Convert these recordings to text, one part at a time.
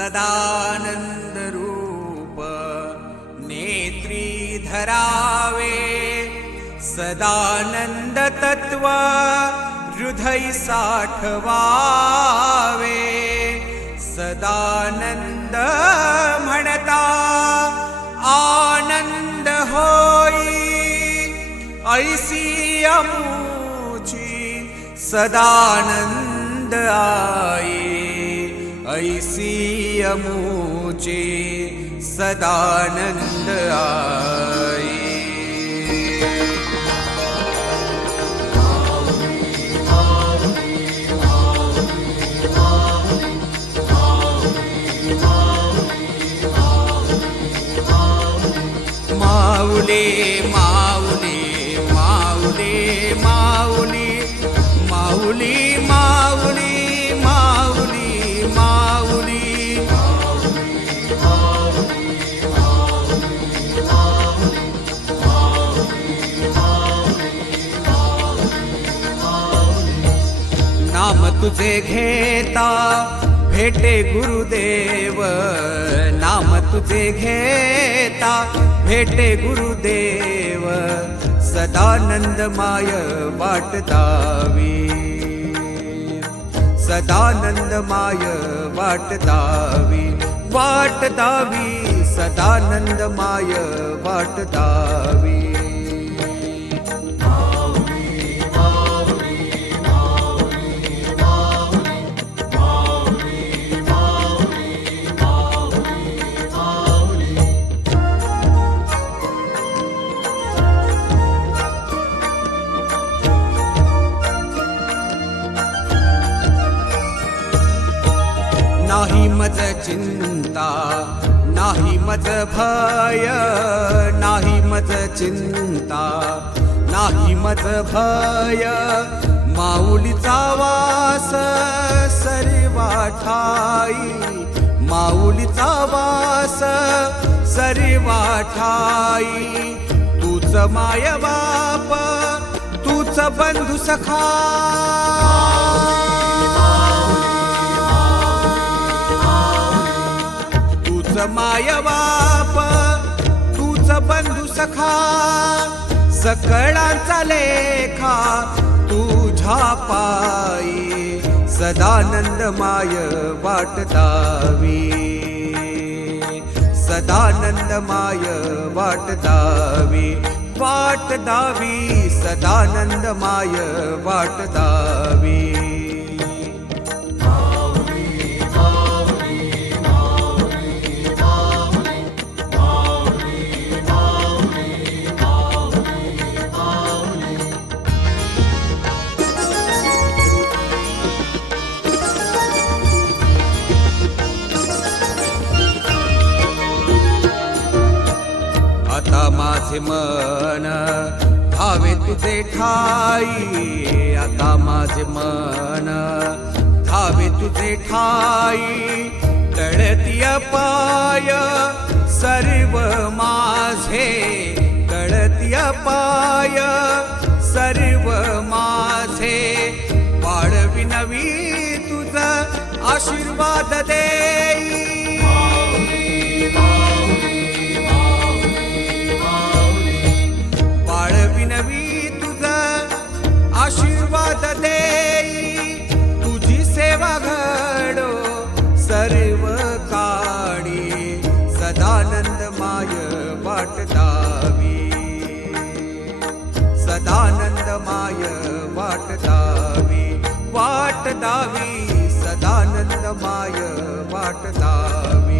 सदानंद रूप नेत्री धरावे, सदानंद तत्व हृदय साठवावे, सदानंद म्हणता आनंद होई, ऐसी अमुची सदानंद आई, ऐसी अमुचे सदानंद आई। माऊली माऊली माऊली माऊली माऊली माऊली माऊली माऊली नाम तुझे घेता भेटे गुरुदेव, नाम तुझे घेता भेटे गुरुदेव, सदानंदमाय वाट दावी, सदानंदमाय वाट दावी, वाट दावी, सदानंदमाय वाट दावी। नाही मज चिंता नाही मज भय, नाही मज चिंता नाही मज भय, माऊलीचा वास सर्वा ठाई, माऊलीचा वास सर्वा ठाई, तूच माय बाप तूच बंधू सखा, माय बाप तूच बंधू सखा, सकळांचा लेखा तुझ्या पायी, सदानंदमाय वाट दावी, सदानंदमाय वाट दावी, वाट दावी, सदानंदमाय वाट दावी। आता माझे मन धावे तुझे ठाई, आता माझे मन धावे तुझे ठाई, कळतीय पाय सर्व माझे, कळतीय पाय सर्व माझे, वाढविनवी तुझा आशीर्वाद देई, आशीर्वाद देई, तुझी सेवा घडो सर्व काळी, सदानंदमाय वाट दावी, सदानंदमाय वाट दावी, वाट दावी, सदानंदमाय वाट दावी।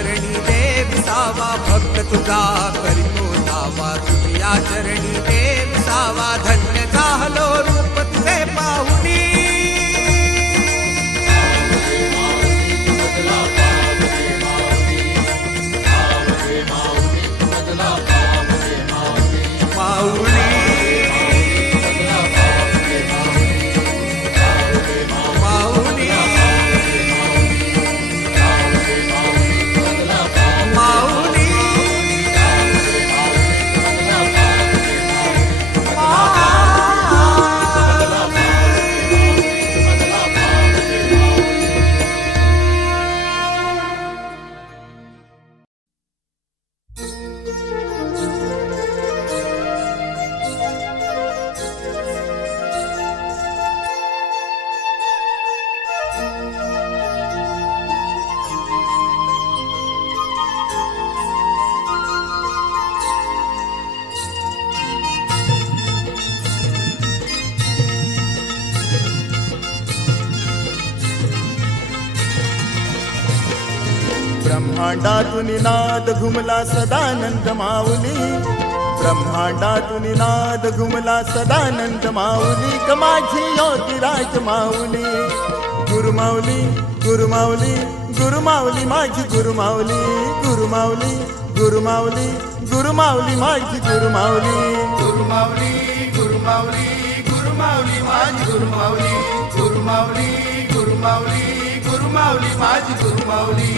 चरणी देव सावा भक्त तुझा करीतो दावा तुझ्या चरणी देव सावा धन्य झालो रूप तुझे पाहुनी माऊली ब्रह्मांडातून नाद घुमला सदानंद माऊली ब्रह्मांडातून नाद घुमला सदानंद माऊली कमाची योगीराज माऊली गुरुमाऊली गुरुमाऊली गुरुमाऊली माझी गुरुमाऊली गुरुमाऊली गुरुमाऊली गुरुमाऊली माझी गुरुमाऊली गुरुमाऊली गुरुमाऊली गुरुमाऊली माझी गुरुमाऊली गुरुमाऊली गुरुमाऊली गुरुमाऊली माझी गुरुमाऊली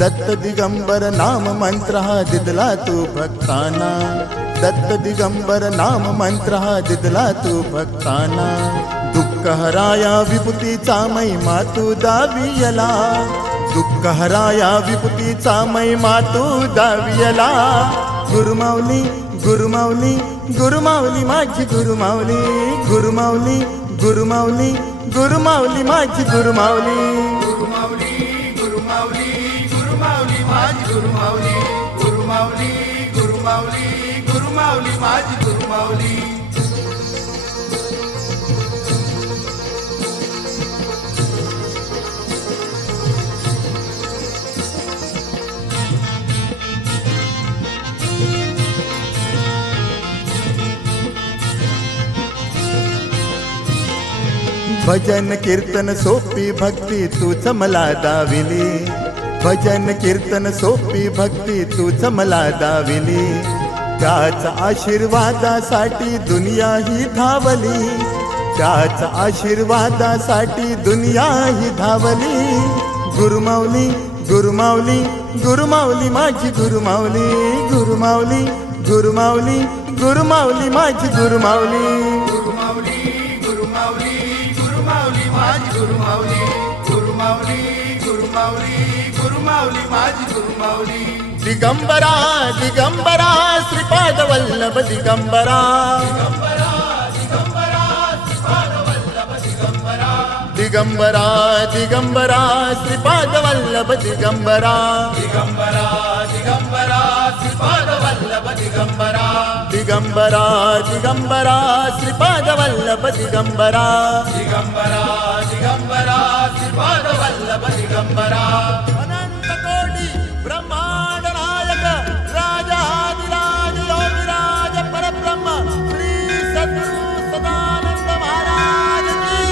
दत्त दिगंबर नाम मंत्र हा दिदला तू भक्ताना दत्त दिगंबर नाम मंत्र हा दिदला तू भक्ताना दुःख हराया विभूतीचा महिमा तू दावियला दुःख हराया विभूतीचा महिमा तू दावियला गुरुमाऊली गुरुमाऊली गुरुमाऊली माझी गुरुमाऊली गुरुमाऊली गुरुमाऊली गुरुमाऊली माझी गुरुमाऊली गुरुमाऊली गुरुमाऊली गुरुमाऊली माझी गुरुमाऊली गुरुमाऊली गुरुमाऊली गुरुमाऊली माझी गुरुमाऊली भजन कीर्तन सोपी भक्ती तूच मला दाविली भजन कीर्तन सोपी भक्ती तूच मला दाविली त्याच आशीर्वादासाठी दुनिया ही धावली त्याच आशीर्वादासाठी दुनिया ही धावली गुरुमाऊली गुरुमाऊली गुरुमाऊली माझी गुरुमाऊली गुरुमाऊली गुरुमाऊली गुरुमाऊली माझी गुरुमाऊली गुरुमाऊली गुरुमाऊली गुरुमाऊली माझी गुरुमाऊली गुरुमाऊली गुरुमाऊली गुरुमाऊली माझी गुरुमाऊली दिगंबरा दिगंबरा श्रीपाद वल्लभ दिगंबरा दिगंबरा दिगंबरा श्रीपाद वल्लभ दिगंबरा दिगंबरा दिगंबरा श्रीपाद वल्लभ दिगंबरा दिगंबरा दिगंबरा श्रीपाद वल्लभ दिगंबरा दिगंबरा दिगंबरा श्रीपाद वल्लभ दिगंबरा अनंत कोटी ब्रह्मांड नायक राजाधिराज योगीराज परब्रह्म श्री सद्गुरु सदानंद महाराज की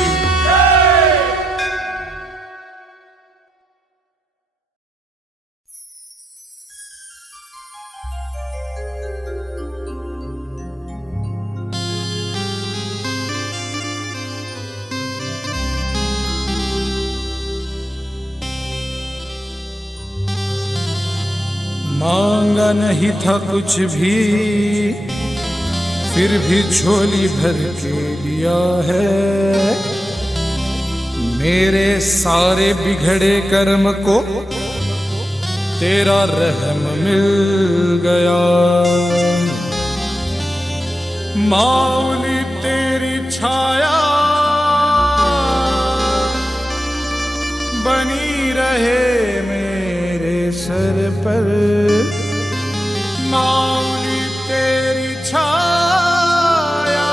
मांगा नहीं था कुछ भी फिर भी झोली भर के दिया है मेरे सारे बिगड़े कर्म को तेरा रहम मिल गया माऊली तेरी छाया बन रहे मेरे सर पर माऊली तेरी छाया,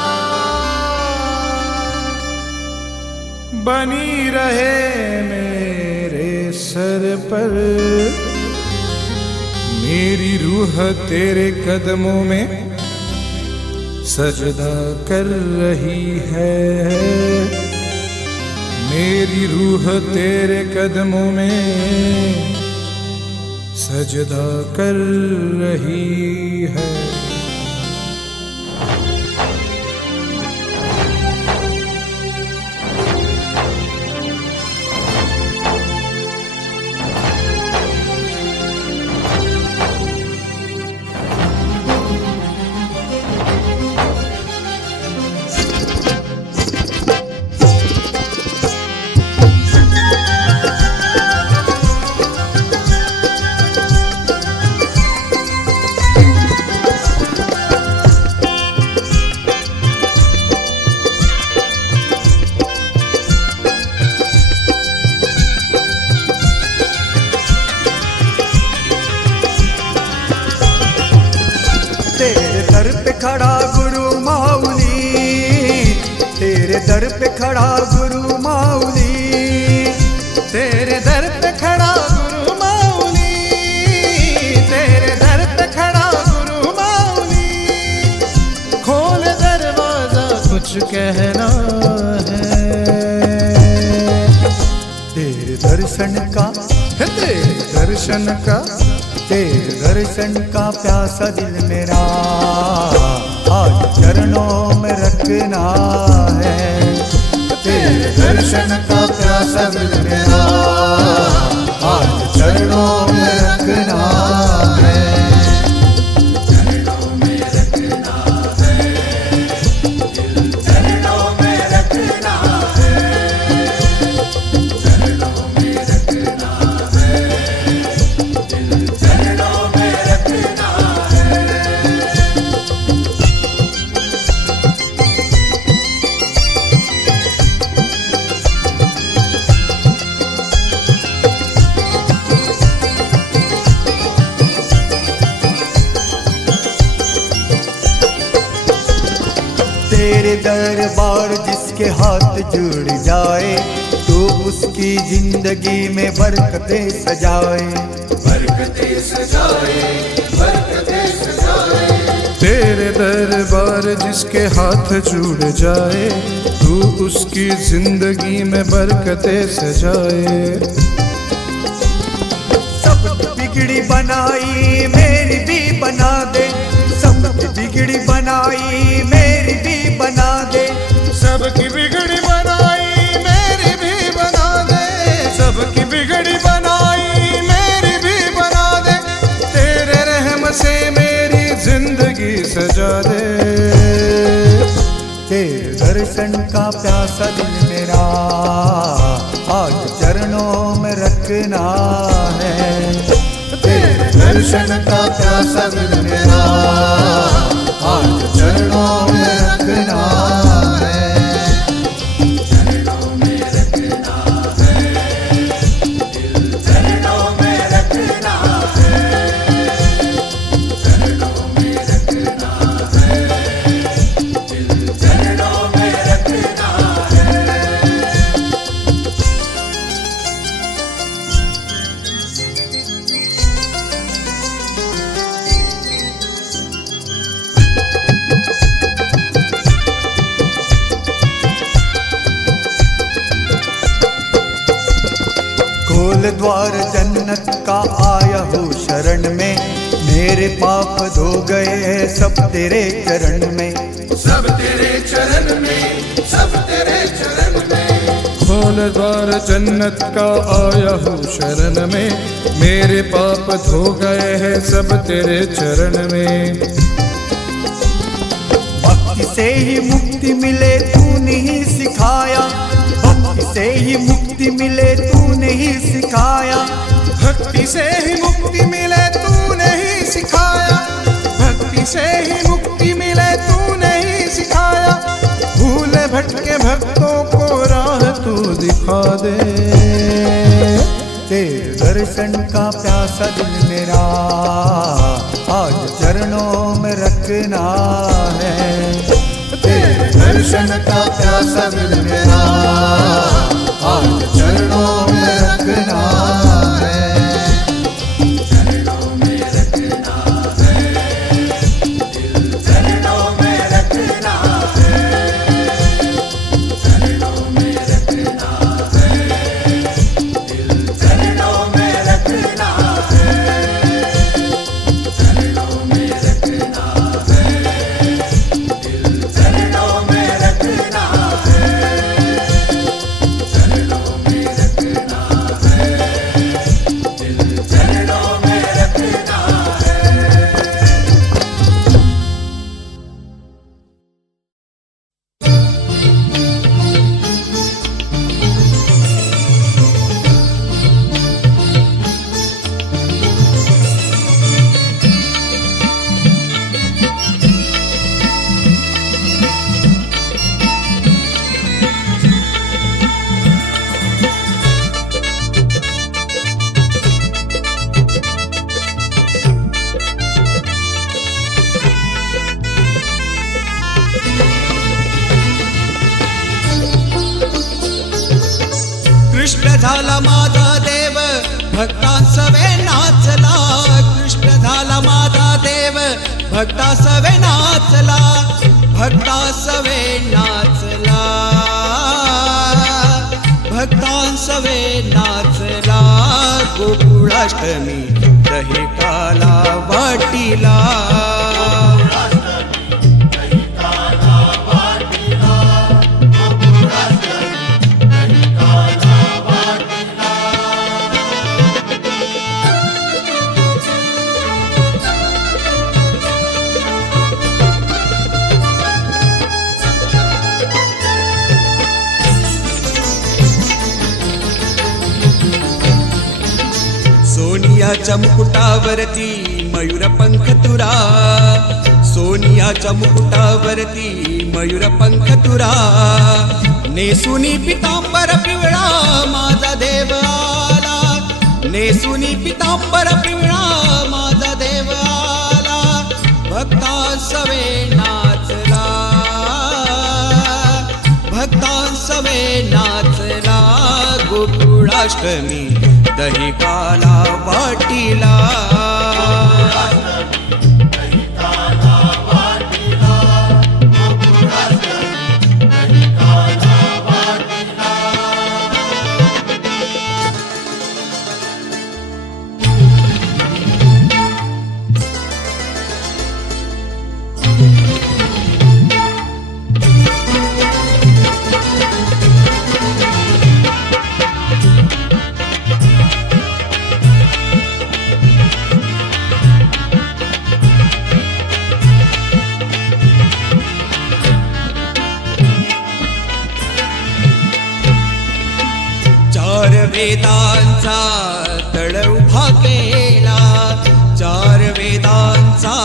बनी रहे मेरे सर पर। मेरी रूह तेरे कदमों में सजदा कर रही है, मेरी रूह तेरे कदमों में सजदा कर रही है। तेरे दर पे खड़ा गुरु माऊली, तेरे दर पे खड़ा गुरु माऊली, तेरे दर पे खड़ा गुरु माऊली, तेरे दर पे खड़ा गुरु माऊली। खोल दरवाजा कुछ कहना है, तेरे दर्शन का, तेरे दर्शन का, तेरे दर्शन का प्यासा दिल मेरा आज चरणों में रखना है। तेरे दर्शन का प्यासा दिल मेरा आज चरणों में रखना है। चरणों में रखना है, दिल चरणों में रखना है, चरणों में रखना है, दिल चरणों में रखना है। तेरे दरबार जिसके हाथ जुड़ जाए तो उसकी जिंदगी में बरकतें सजाए, बरकतें सजाए, बरकतें सजाए। तेरे दरबार जिसके हाथ जुड़ जाए तू उसकी जिंदगी में बरकतें सजाए। सब बिगड़ी बनाई मेरी भी बना दे, सब बिगड़ी बनाई मेरी भी बना दे, सबकी बिगड़ी बनाई मेरी भी बना दे, सबकी बिगड़ी बनाई मेरी भी बना दे। तेरे रहम से मेरी जिंदगी सजा दे। तेरे दर्शन का प्यासा दिल मेरा आज चरणों में रखना है। तेरे दर्शन का प्यासा दिल मेरा आज चरणों में रखना है। चरणों में रखना है, दिल चरणों में रखना है, चरणों में रखना है, दिल चरणों में रखना है। खोल द्वार जन्नत का आया हूँ शरण में, मेरे पाप धो गए सब तेरे चरण में, सब तेरे चरण में, सब तेरे चरण में। खोल द्वार जन्नत का आया हूँ शरण में, मेरे पाप धो गए हैं सब तेरे चरण में। भक्ति से ही मुक्ति मिले तूने ही सिखाया, भक्ति से ही मुक्ति मिले तूने ही सिखाया, भक्ति से ही मुक्ति मिले तूने ही सिखाया, भक्ति से ही मुक्ति मिले तूने ही सिखाया। भूले भटके भक्तों को राह तू दिखा दे। तेरे दर्शन का प्यासा दिल मेरा आज चरणों में रखना है। तेरे दर्शन का प्यासा दिल मेरा आज चरणों में रखना है। चरणों में रखना है, दिल चरणों में रखना है, चरणों में रखना है, दिल चरणों में रखना है, चरणों में रखना है, दिल चरणों में रखना है, चरणों में रखना है, दिल चरणों में रखना है। कृष्ण झाला माझा देव भक्तांसवे नाचला, कृष्ण झाला माझा देव भक्तांसवे नाचला, भक्तांसवे नाचला, भक्तांसवे नाचला, गोकुळाष्टमी दही काला वाटीला, सोनियाच्या मुकुटावरती मयूर पंख तुरा, सोनियाच्या मुकुटावरती मयूर पंख तुरा, नेसुनी पितांबर पिवळा माझा देव आला, नेसुनी पितांबर पिवळा माझा देव आला, भक्तांसवे नाचला, भक्तांसवे नाचला, गोकुळाष्टमी दही काला वाटीला, चार वेदांचा तळ उभा केला, चार वेदांचा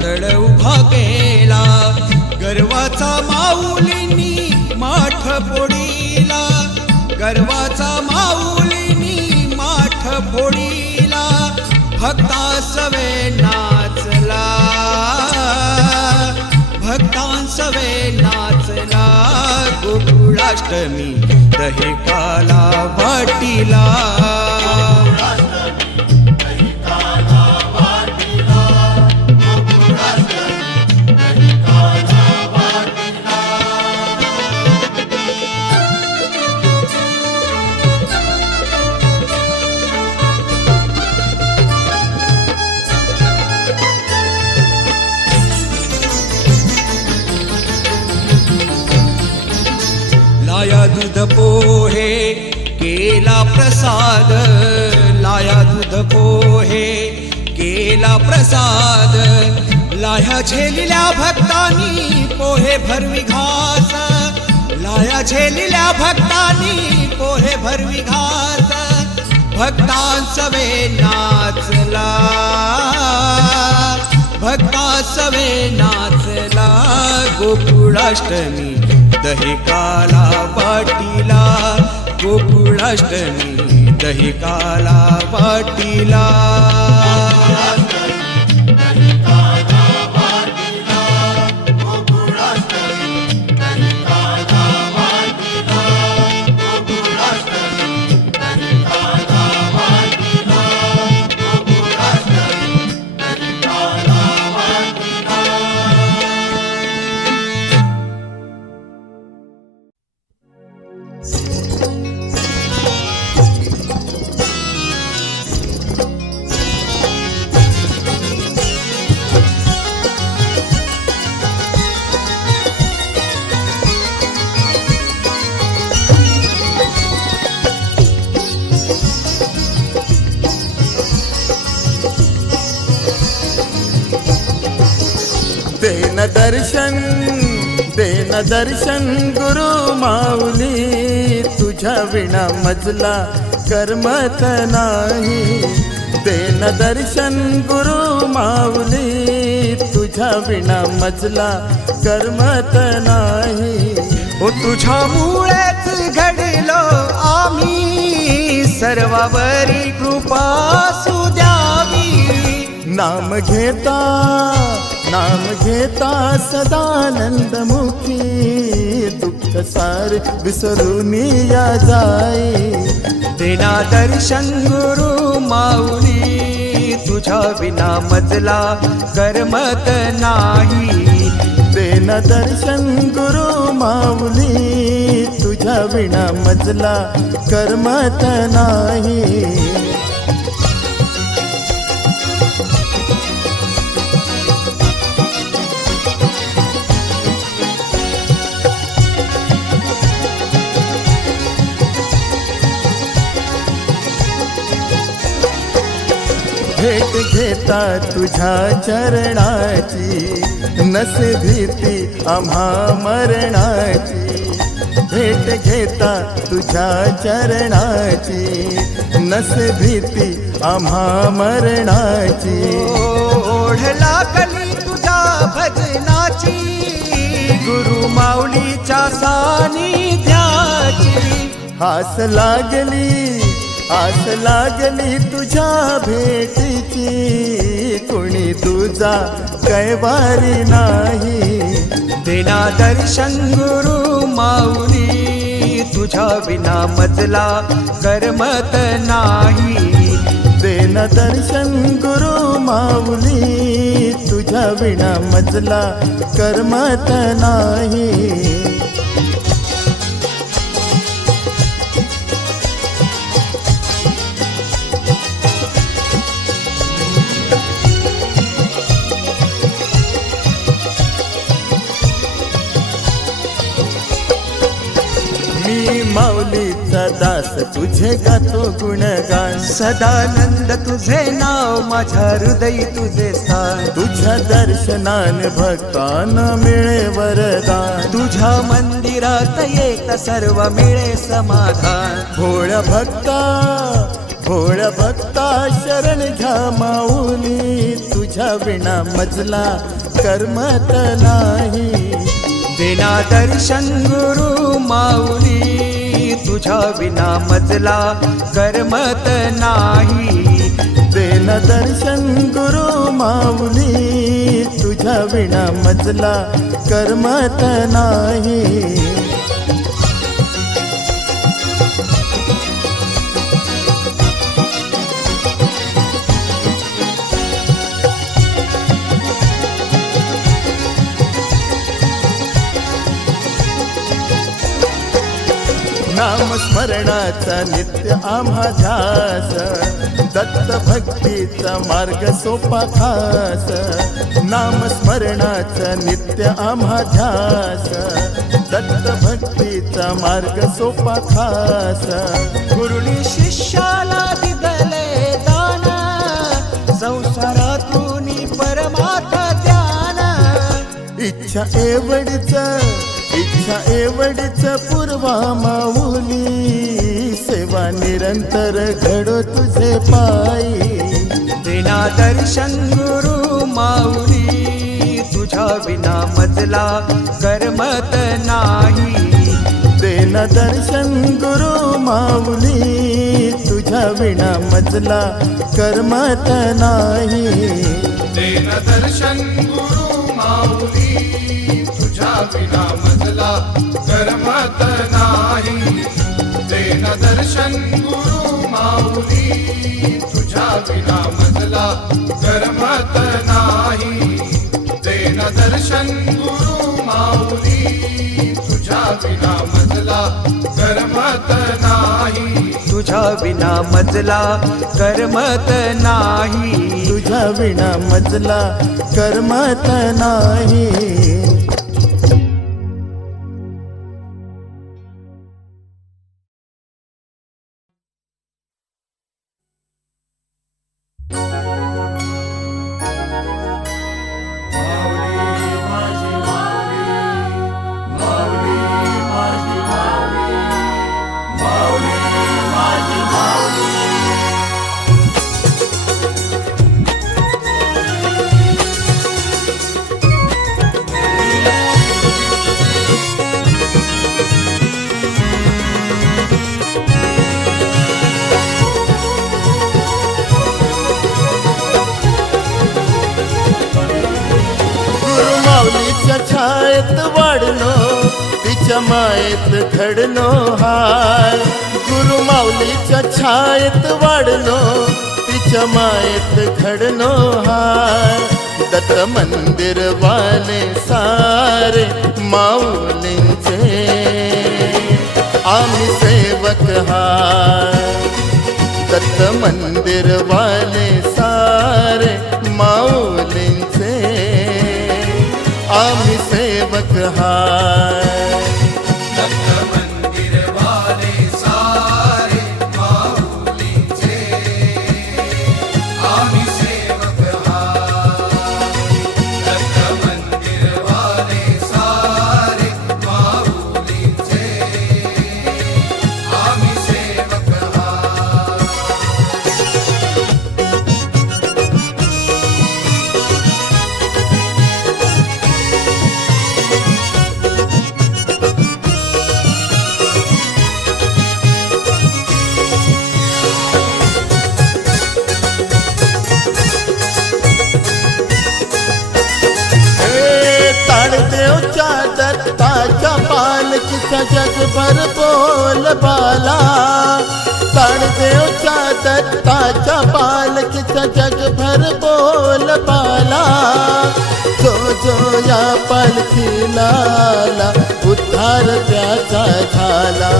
तळ उभा केला, गर्वाचा माऊलींनी माठ फोडीला, गर्वाचा माऊलींनी माठ फोडीला, भक्तांसवे नाचला, भक्तांसवे नाचला, गोकुळाष्टमी दही काला वाटीला, लाया दूध पोहे केला प्रसाद, लाया दूध पोहे केला प्रसाद, लाया झेलिल्या भक्तांनी पोहे भरवी घास, लाया झेलिल्या भक्तांनी पोहे भरवी घास, भक्तांसवे नाचला, भक्तांसवे नाचला, गोकुळाष्टमी दही काला वाटीला, गोकुळाष्टमी दही काला वाटीला देन दर्शन गुरु माऊली तुझ्या विना मजला करमत नाही. देन दर्शन गुरु माऊली तुझ्या विना मजला करमत नाही. ओ तुझ्या मुळेच घडलो आम्ही सर्वावरी कृपा सुद्यावी. नाम घेता सदानंद मुखी दुःख सार विसरून या जाई. देना दर्शन गुरु माऊली तुझ्या विना मजला करमत नाही. देन दर्शन गुरु माऊली तुझ्या विना मजला करमत नाही. भेट घेता तुझ्या चरणाची नसे भीती आम्हा मरणाची. भेट घेता तुझ्या चरणाची नसे भीती आम्हा मरणाची. ओढ लागली तुझ्या भजनाची गुरु माऊलीच्या सानिध्याची. आस लागली तुझ्या भेटीची कोणी तुझा कैवारी नाही. देना दर्शन गुरु माऊली तुझ्या विना मजला करमत नाही. देन दर्शन गुरु माऊली तुझ्या विना मजला करमत नाही. माऊलीचा दास तुझे गातो गुणगान. सदानंद तुझे नाव माझ्या हृदयी तुझे स्थान. तुझ्या दर्शनान भक्तांना मिळे वरदान. तुझ्या मंदिरात येत सर्व मिळे समाधान. भोळ्या भक्ता शरण घ्या माऊली तुझ्या विना मजला करमत नाही. देना दर्शन गुरु माऊली तुझ्या विना मजला करमत नाही. देन दर्शन गुरु माऊली तुझ्या विना मजला करमत नाही. नामस्मरणाचा नित्य आम्हा ध्यास. दत्त भक्तीचा मार्ग सोपा खास. नामस्मरणाचा नित्य आम्हा ध्यास. दत्त भक्तीचा मार्ग सोपा खास. गुरुनी शिष्याला दिदले दान संसारातून परमार्थ ध्यान. इच्छा एवढीच पूर्वा माऊली सेवा निरंतर घडो तुझे पायी. देना दर्शन गुरु माऊली तुझ्या विना मजला करमत नाही. देन दर्शन गुरु माऊली तुझ्या तुझ्या विना मजला करमत नाही. देन दर्शन गुरु माऊली तुझ्या विना मजला करमत नाही. देन दर्शन गुरु माऊली तुझ्या विना मजला करमत नाही. देन दर्शन गुरु माऊली तुझ्या विना मजला करमत नाही. तुझ्या विना मजला करमत नाही. तुझ्या विना मजला करमत नाही. गुरुमाऊलीच्या छायेत वाढलो तिच्या मायेत घडलो हाय. गुरुमाऊलीच्या छायेत वाढलो तिच्या मायेत घडलो हाय. दत्त मंदिर वाले सारे माऊलींचे आम्ही सेवक हाय. दत्त मंदिर वाले सारे माऊलींचे आम्ही सेवक हाय. दत्त मंदिर वाले सारे माऊलींचे आम्ही सेवक हाय. दत्त मंदिर वाले सारे माऊलींचे आम्ही सेवक हाय. ताडदेवच्या दत्ताच्या पालखीचा जगभर बोलबाला. ताडदेवच्या दत्ताच्या पालखीचा जगभर बोलबाला. जो जो या पालखीला आला उद्धार त्याचा झाला.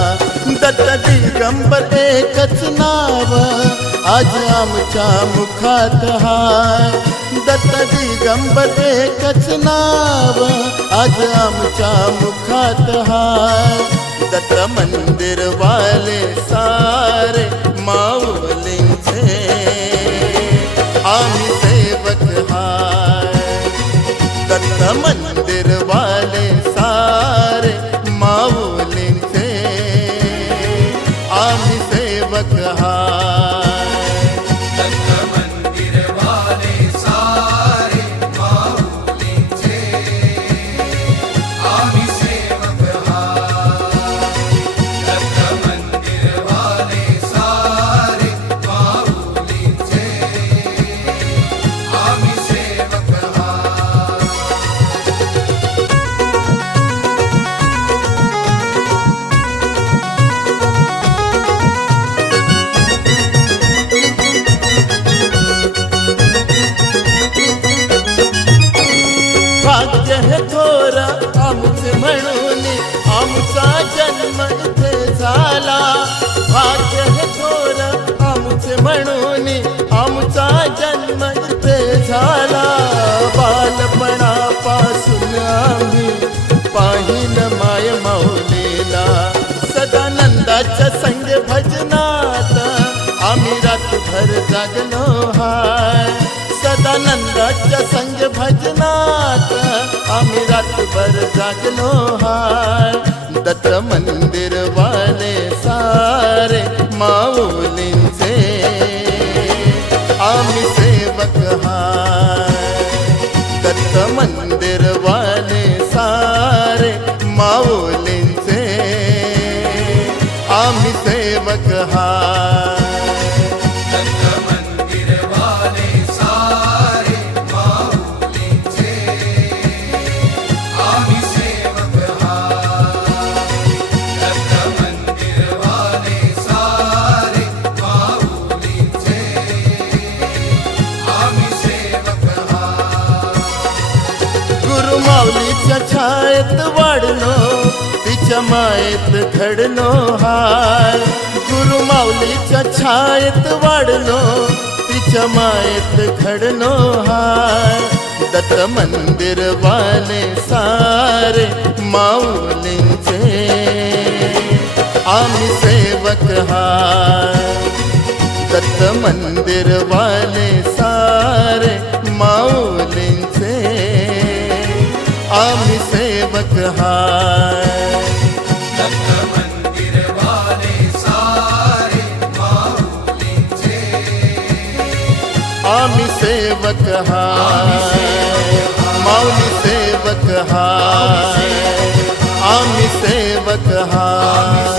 दत्त दिगंबर एकच नाव आज आमच्या मुखात हाय. दत्त दिगंबर एकच नाव आज आमच्या मुखात हाय. दत्त मंदिर वाले सारे माऊलींचे आम्ही सेवक हाय. दत्त मंदिर वाले सारे माऊलींचे आम्ही सेवक हाय. दत्त मंदिर वाले सारे माऊलींचे आम्ही सेवक हाय. दत्त मंदिर वाले सारे माऊलींचे आम्ही सेवक हाय. भाग्य हे थोर आमचे म्हणून आमचा जन्म इथे झाला. भाग्य हे थोर आमचे म्हणून आमचा जन्म इथे झाला. बालपणापासून आम्ही पाहिलं माय माऊलीला. सदानंदाच्या संग भजनात आम्ही रातभर जागलो हाय. सदानंदाच्या संग भजनात आम्ही रातभर जागलो हाय. दत्त मंदिर वाले सारे माऊलींचे आम्ही सेवक हाय. दत्त मंदिर वाले सारे माऊलींचे आम्ही सेवक हाय. तिच्या मायेत घडलो हाय, गुरु माऊलीच्या छायेत वाढलो, तिच्या मायेत घडलो हाय. दत्त मंदिर वाले सारे माऊलींचे आम्ही सेवक हाय. दत्त मंदिर वाले सारे माऊलींचे आम्ही सेवक हाय. दत्त मंदिर वाले सारे माऊलींचे आम्ही सेवक हाय. माऊली सेवक हाय. आम्ही सेवक हाय.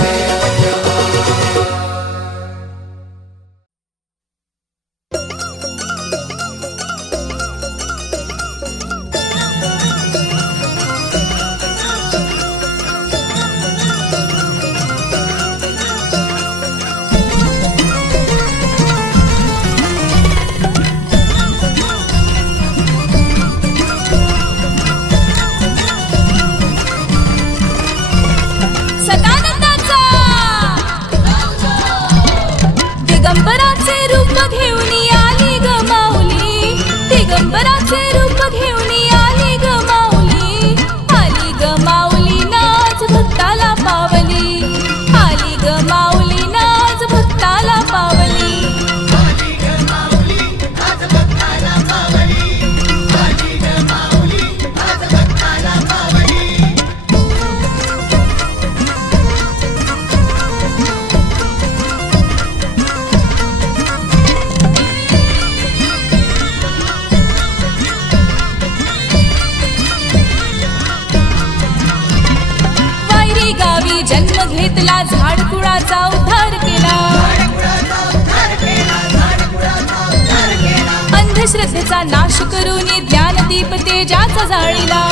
सदानंदाचा दिगंबराचे रूप घेऊन आली ग माऊली, दिगंबराचे रूप घेऊन आली ग माऊली. आली ग माऊली नाच भक्ताला पावली, आली ग माऊली नाच भक्ताला पावली. वायरी गावी जन्म घेतला, झाडकुळाचा उद्धार केला, अंधश्रद्धेचा नाश करून ज्ञानदीप तेजाचा जाळीला.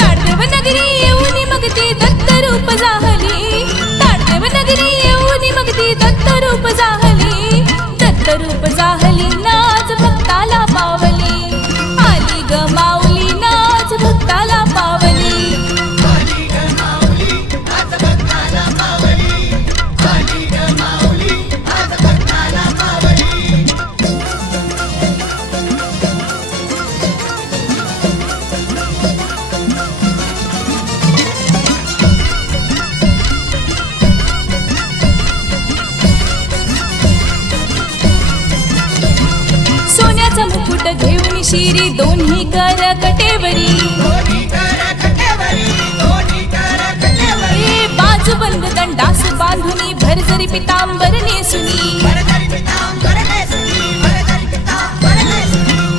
ताडदेव नगरी येऊन मग ती दत्त रूप जाहली, ताडदेव नगरी येऊन मग ती दत्त रूप जाहली. दत्त रूप जाहली नाच भक्ताला पावली, आली ग माऊली नाच भक्ताला पावली. सोन्याचा मुकुट घेऊन शिरी दोन्ही कर कटेवरी, ए बाजूबंद दंडास बांधुनी भरजरी पितांबर नेसुनी.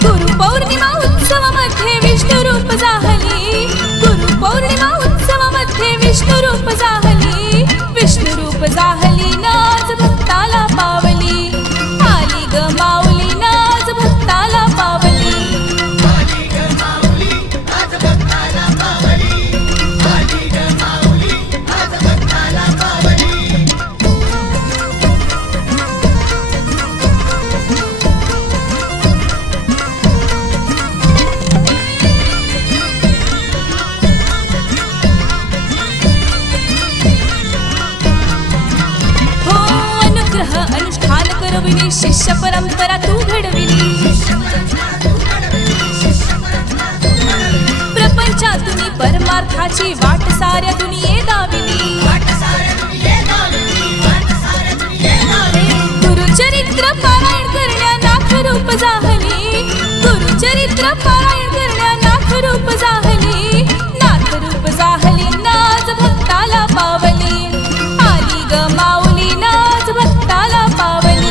गुरु पौर्णिमा उत्सवामध्ये विष्णू रूप जाहली, गुरु पौर्णिमा उत्सवामध्ये विष्णू रूप जाहली. विष्णू रूप जाहली नाच भक्ताला पावली, आली ग माऊली नाच भक्ताला पावली. हो अनुग्रह अनुष्ठान करविली, शिष्य परंपरा तू घडविली. प्रपंचातून परमार्थाची वाट साऱ्या दुनिये दाविली. गुरुचरित्र पारायण करण्या नाथ रूप जाहली, गुरुचरित्र पारायण करण्या नाथ रूप जाहली. नाथ रूप जाहली नाच भक्ताला पावली, आली ग माऊली नाच भक्ताला पावली.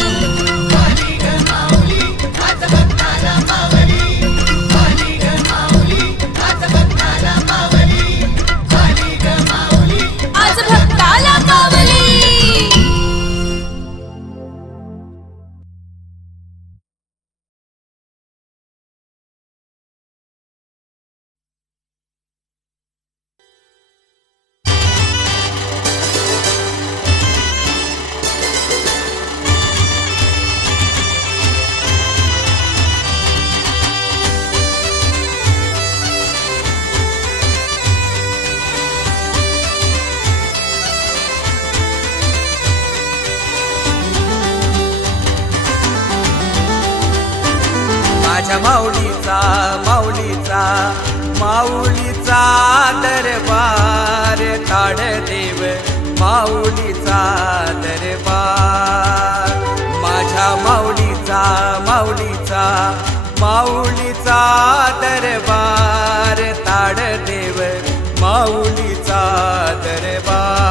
आज भक्ताला पावली. माऊलीचा माऊलीचा माऊलीचा दरबार ताडदेव माऊलीचा दरबार माझ्या माऊलीचा माऊलीचा माऊलीचा दरबार ताडदेव माऊलीचा दरबार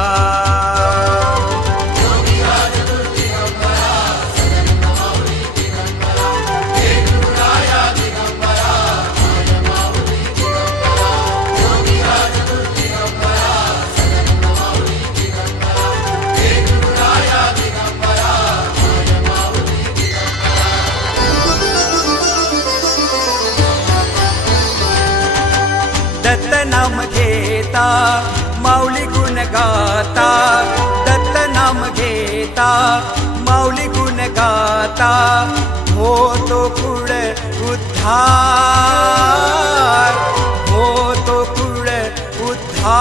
दत्त नाम घेता माऊली गुण गाता दत्त नाम घेता माऊली गुण गाता होतो कुळ उद्धार होतो कुळ उद्धार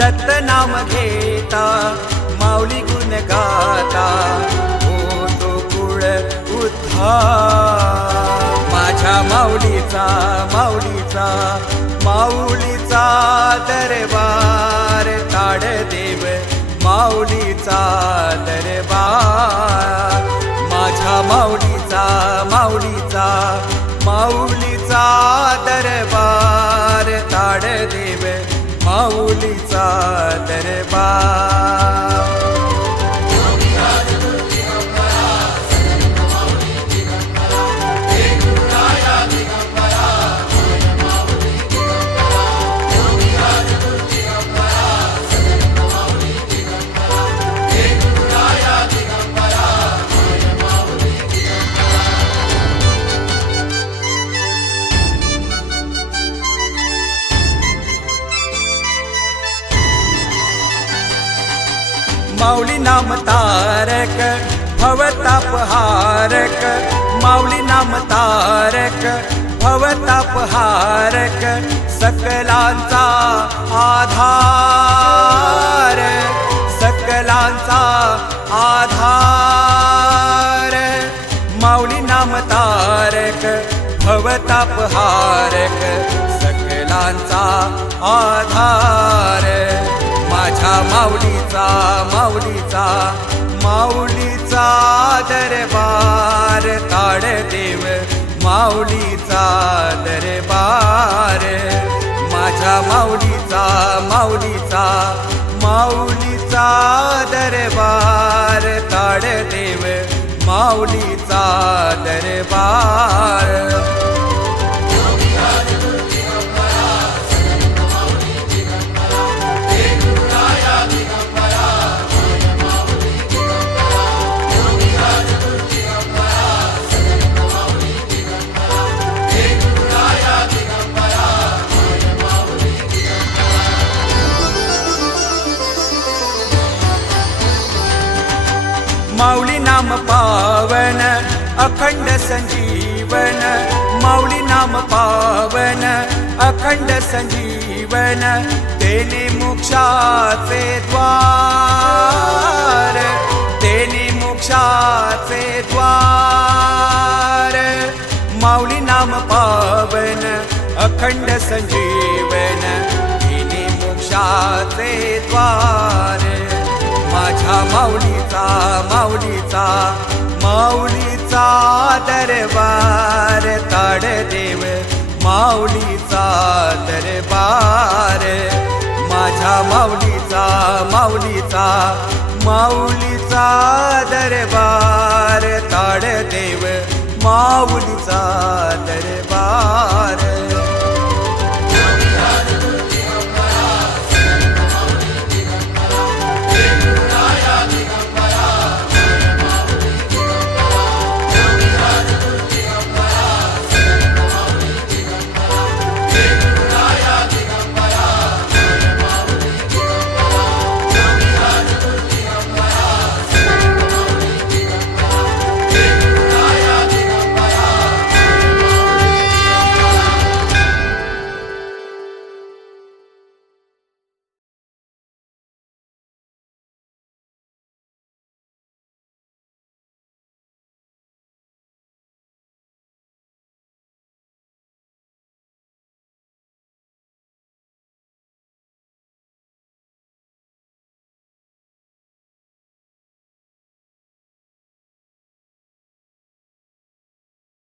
दत्त नाम घेता माऊली गुण गाता होतो कुळ उद्धार माझ्या माऊलीचा माऊलीचा माऊलीचा दरबार ताडदेव माऊलीचा दरबार माझ्या माऊलीचा माऊलीचा माऊलीचा दरबार ताडदेव माऊलीचा दरबार माऊली नाम तारक भवतापहारक माऊली नाम तारक भवतापहारक सकलांचा आधार सकलांचा आधार माऊली नाम तारक भवतापहारक सकलांचा आधार माझ्या माऊलीचा माऊलीचा माऊलीचा दरबार ताडदेव माऊलीचा दरबार माझ्या माऊलीचा माऊलीचा माऊलीचा दरबार ताडदेव माऊलीचा दरबार माऊली नाम पावन अखंड संजीवन माऊली नाम पावन अखंड संजीवन तेने मोक्षाचे द्वार तेने मोक्षाचे द्वार माऊली नाम पावन अखंड संजीवन तेने मोक्षाचे द्वार माझ्या माऊलीचा माऊलीचा माऊलीचा दरबार ताडदेव माऊलीचा दरबार माझ्या माऊलीचा माऊलीचा माऊलीचा दरबार ताडदेव माऊलीचा दरबार